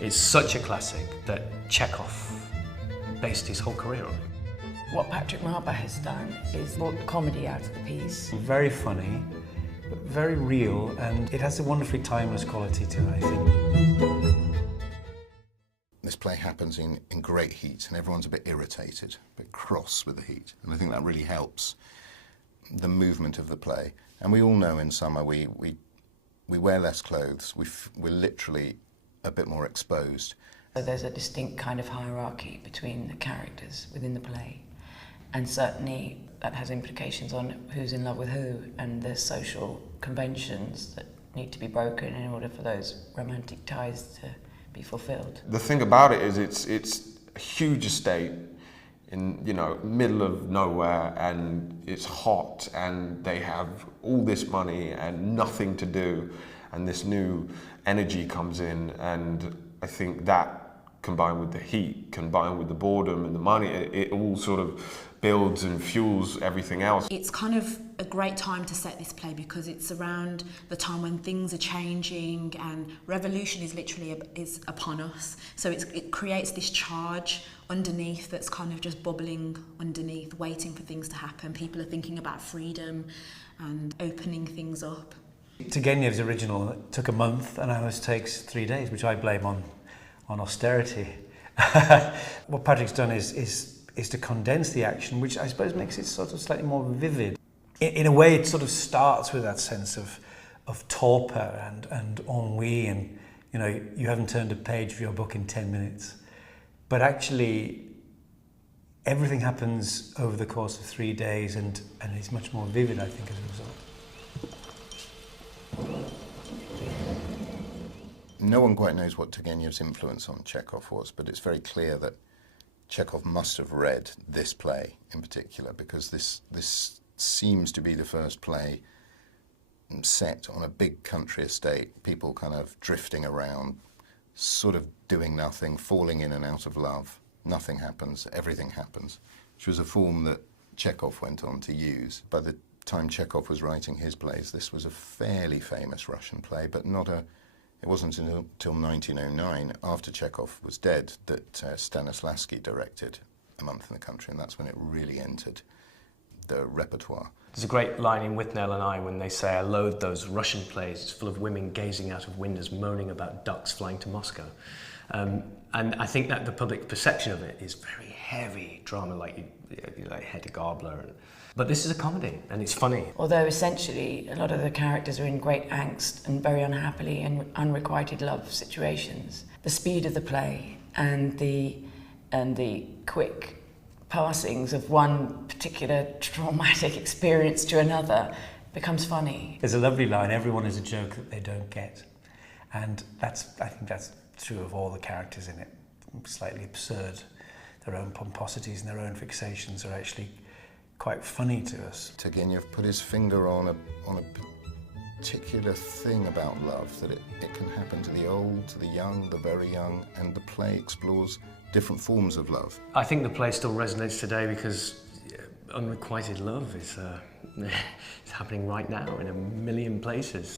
It's such a classic that Chekhov based his whole career on. What Patrick Marber has done is brought the comedy out of the piece. Very funny, but very real, and it has a wonderfully timeless quality to it, I think. This play happens in great heat, and everyone's a bit irritated, a bit cross with the heat, and I think that really helps the movement of the play. And we all know in summer we wear less clothes, we're literally a bit more exposed. So there's a distinct kind of hierarchy between the characters within the play, and certainly that has implications on who's in love with who and the social conventions that need to be broken in order for those romantic ties to be fulfilled. The thing about it is it's a huge estate in, middle of nowhere, and it's hot, and they have all this money and nothing to do, and this new energy comes in, and I think that combined with the heat, combined with the boredom and the money, it all sort of builds and fuels everything else. It's kind of a great time to set this play because it's around the time when things are changing and revolution is literally is upon us. So it creates this charge underneath that's kind of just bubbling underneath, waiting for things to happen. People are thinking about freedom and opening things up. Turgenev's original took a month and ours takes 3 days, which I blame on austerity. What Patrick's done is to condense the action, which I suppose makes it sort of slightly more vivid. In a way, it sort of starts with that sense of torpor and ennui, and you haven't turned a page of your book in 10 minutes. But actually, everything happens over the course of 3 days, and it's much more vivid, I think, as a result. No one quite knows what Turgenev's influence on Chekhov was, but it's very clear that Chekhov must have read this play in particular, because this seems to be the first play set on a big country estate, people kind of drifting around, sort of doing nothing, falling in and out of love. Nothing happens, everything happens, which was a form that Chekhov went on to use. By the time Chekhov was writing his plays, this was a fairly famous Russian play, but it wasn't until 1909, after Chekhov was dead, that Stanislavski directed A Month in the Country, and that's when it really entered the repertoire. There's a great line in Withnail and I when they say, "I loathe those Russian plays. It's full of women gazing out of windows, moaning about ducks flying to Moscow." And I think that the public perception of it is very heavy drama, like Hedda Gabler. But this is a comedy, and it's funny. Although essentially a lot of the characters are in great angst and very unhappily in unrequited love situations. The speed of the play and the quick passings of one particular traumatic experience to another becomes funny. There's a lovely line, everyone is a joke that they don't get. And I think that's true of all the characters in it. Slightly absurd. Their own pomposities and their own fixations are actually quite funny to us. Turgenev put his finger on a particular thing about love, that it can happen to the old, to the young, the very young, and the play explores different forms of love. I think the play still resonates today because unrequited love is it's happening right now in a million places.